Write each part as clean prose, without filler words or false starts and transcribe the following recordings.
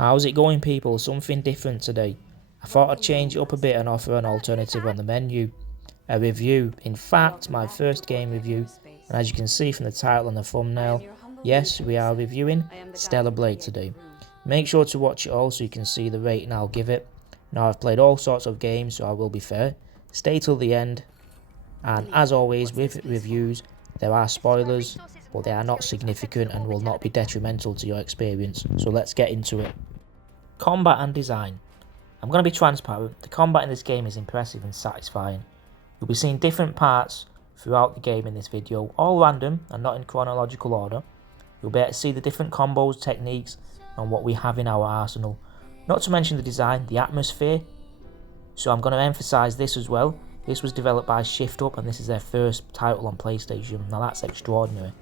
How's it going, people? Something different today. I thought I'd change it up a bit and offer an alternative on the menu. A review. In fact, my first game review. And as you can see from the title and the thumbnail, yes, we are reviewing Stellar Blade today. Make sure to watch it all so you can see the rating I'll give it. Now, I've played all sorts of games, so I will be fair. Stay till the end. And as always with reviews, there are spoilers, but they are not significant and will not be detrimental to your experience. So let's get into it. Combat and design. I'm going to be transparent. The combat in this game is impressive and satisfying. You'll be seeing different parts throughout the game in this video, all random and not in chronological order. You'll be able to see the different combos, techniques, and what we have in our arsenal. Not to mention the design, the atmosphere. So I'm going to emphasise this as well. This was developed by Shift Up and this is their first title on PlayStation. Now that's extraordinary.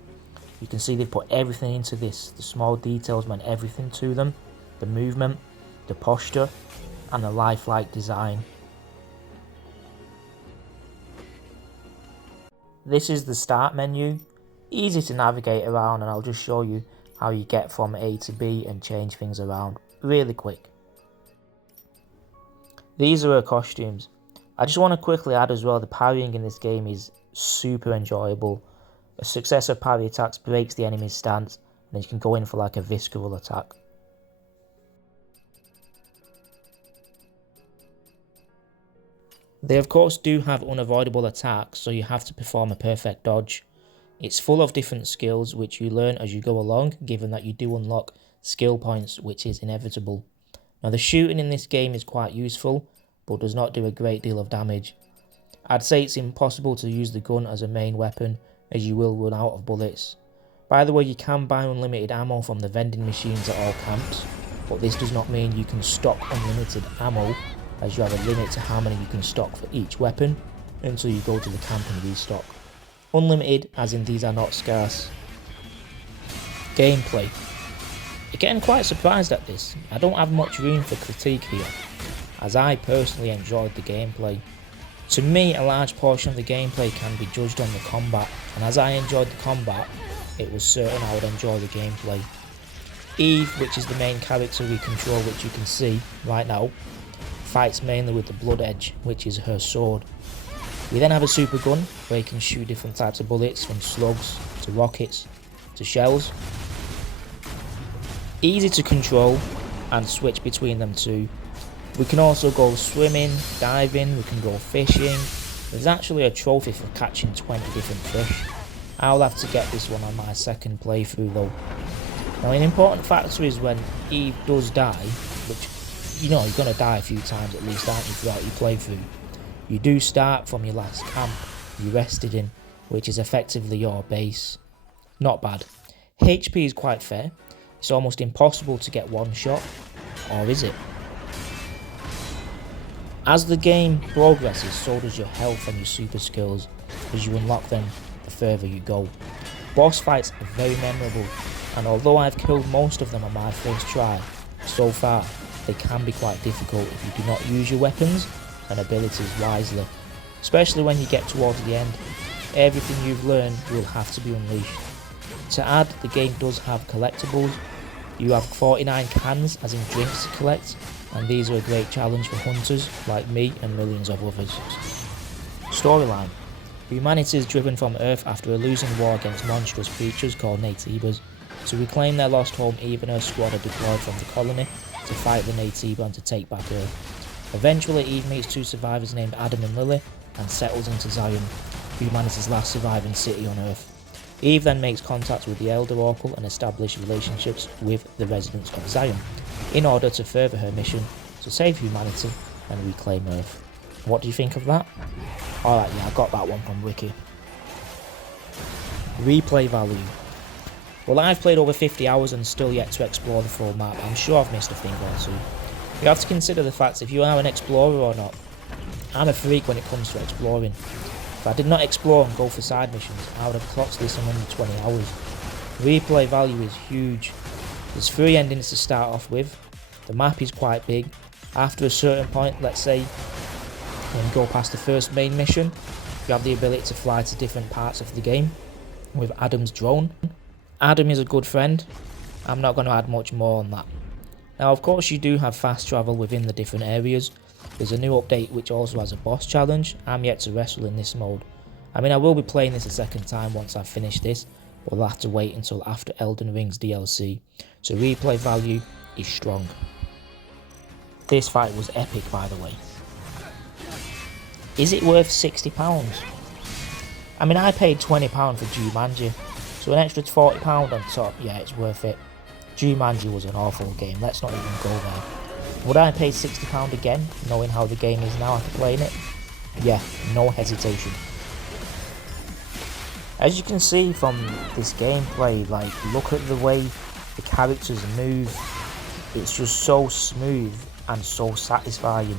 You can see they've put everything into this. The small details meant everything to them. The movement, the posture, and the lifelike design. This is the start menu. Easy to navigate around, and I'll just show you how you get from A to B and change things around really quick. These are her costumes. I just want to quickly add as well, the parrying in this game is super enjoyable. A successive parry attacks breaks the enemy's stance, and you can go in for like a visceral attack. They of course do have unavoidable attacks, so you have to perform a perfect dodge. It's full of different skills which you learn as you go along, given that you do unlock skill points, which is inevitable. Now the shooting in this game is quite useful, but does not do a great deal of damage. I'd say it's impossible to use the gun as a main weapon, as you will run out of bullets. By the way, you can buy unlimited ammo from the vending machines at all camps, but this does not mean you can stock unlimited ammo, as you have a limit to how many you can stock for each weapon until you go to the camp and restock. Unlimited, as in these are not scarce. Gameplay. Again, quite surprised at this. I don't have much room for critique here, as I personally enjoyed the gameplay. To me, a large portion of the gameplay can be judged on the combat, and as I enjoyed the combat, it was certain I would enjoy the gameplay. Eve, which is the main character we control, which you can see right now, fights mainly with the Blood Edge, which is her sword. We then have a super gun, where you can shoot different types of bullets, from slugs to rockets to shells. Easy to control and switch between them too. We can also go swimming, diving, we can go fishing. There's actually a trophy for catching 20 different fish. I'll have to get this one on my second playthrough though. Now an important factor is when Eve does die, which you know you're going to die a few times at least, aren't you, throughout your playthrough. You do start from your last camp you rested in, which is effectively your base. Not bad. HP is quite fair. It's almost impossible to get one shot, or is it? As the game progresses, so does your health and your super skills, as you unlock them the further you go. Boss fights are very memorable, and although I've killed most of them on my first try, so far they can be quite difficult if you do not use your weapons and abilities wisely. Especially when you get towards the end, everything you've learned will have to be unleashed. To add, the game does have collectibles. You have 49 cans, as in drinks, to collect, and these are a great challenge for hunters like me and millions of others. Storyline. Humanity is driven from Earth after a losing war against monstrous creatures called Naytibas. To reclaim their lost home, Eve and her squad are deployed from the colony to fight the Naytiba and to take back Earth. Eventually, Eve meets two survivors named Adam and Lily and settles into Zion, humanity's last surviving city on Earth. Eve then makes contact with the Elder Oracle and establishes relationships with the residents of Zion in order to further her mission to save humanity and reclaim Earth. What do you think of that? Alright, yeah, I got that one from Wiki. Replay value. Well, I've played over 50 hours and still yet to explore the full map. I'm sure I've missed a thing or two. You have to consider the fact if you are an explorer or not. I'm a freak when it comes to exploring. If I did not explore and go for side missions, I would have clocked this in under 20 hours. Replay value is huge. There's 3 endings to start off with. The map is quite big. After a certain point, let's say, when you go past the first main mission, you have the ability to fly to different parts of the game with Adam's drone. Adam is a good friend. I'm not going to add much more on that. Now of course you do have fast travel within the different areas. There's a new update which also has a boss challenge. I'm yet to wrestle in this mode. I mean, I will be playing this a second time once I've finished this, but we'll have to wait until after Elden Ring's DLC, so replay value is strong. This fight was epic, by the way. Is it worth £60? I mean, I paid £20 for Jumanji, so an extra £40 on top, yeah, it's worth it. Jumanji was an awful game, let's not even go there. Would I pay £60 again, knowing how the game is now after playing it? Yeah, no hesitation. As you can see from this gameplay, like, look at the way the characters move. It's just so smooth and so satisfying.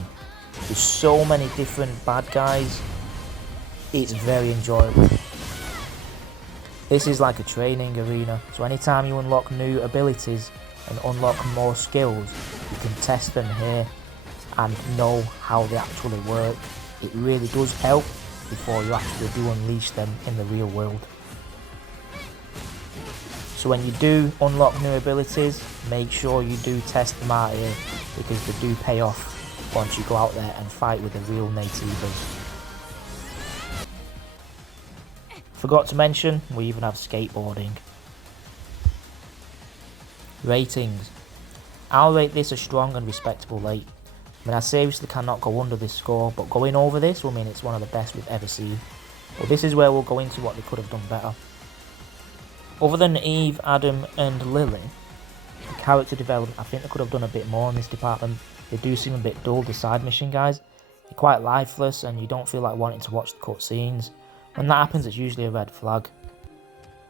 There's so many different bad guys. It's very enjoyable. This is like a training arena, so anytime you unlock new abilities and unlock more skills, you can test them here and know how they actually work. It really does help before you actually do unleash them in the real world. So when you do unlock new abilities, make sure you do test them out here, because they do pay off once you go out there and fight with the real natives. Forgot to mention, we even have skateboarding. Ratings. I'll rate this a strong and respectable 8. I mean, I seriously cannot go under this score, but going over this will mean it's one of the best we've ever seen. But this is where we'll go into what they could have done better. Other than Eve, Adam and Lily, the character development, I think they could have done a bit more in this department. They do seem a bit dull, the side mission guys. They're quite lifeless and you don't feel like wanting to watch the cutscenes. When that happens, it's usually a red flag.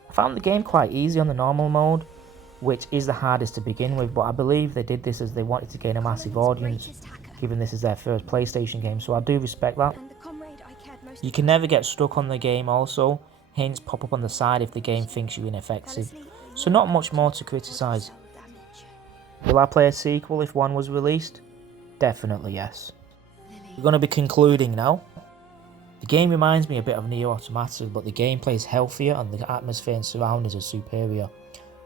I found the game quite easy on the normal mode, which is the hardest to begin with, but I believe they did this as they wanted to gain a massive audience, given this is their first PlayStation game, so I do respect that. You can never get stuck on the game also, hints pop up on the side if the game thinks you're ineffective, so not much more to criticise. Will I play a sequel if one was released? Definitely yes. We're going to be concluding now. The game reminds me a bit of Nier Automata, but the gameplay is healthier and the atmosphere and surroundings are superior.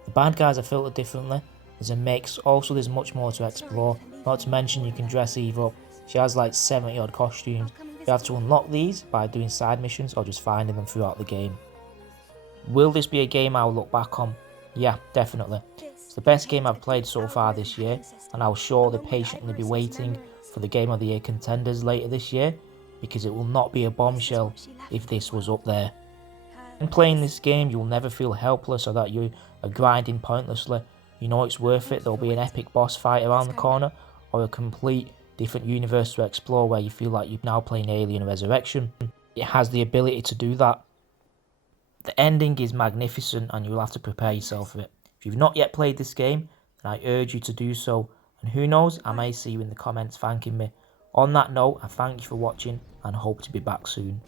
The bad guys are filtered differently, there's a mix, also there's much more to explore, not to mention you can dress Eve up. She has like 70 odd costumes. You have to unlock these by doing side missions or just finding them throughout the game. Will this be a game I'll look back on? Yeah, definitely. It's the best game I've played so far this year, and I'll surely patiently be waiting for the Game of the Year contenders later this year, because it will not be a bombshell if this was up there. In playing this game, you will never feel helpless or that you are grinding pointlessly. You know it's worth it. There will be an epic boss fight around the corner, or a complete different universe to explore where you feel like you're now playing Alien Resurrection. It has the ability to do that. The ending is magnificent and you'll have to prepare yourself for it. If you've not yet played this game, then I urge you to do so, and who knows, I may see you in the comments thanking me. On that note, I thank you for watching and hope to be back soon.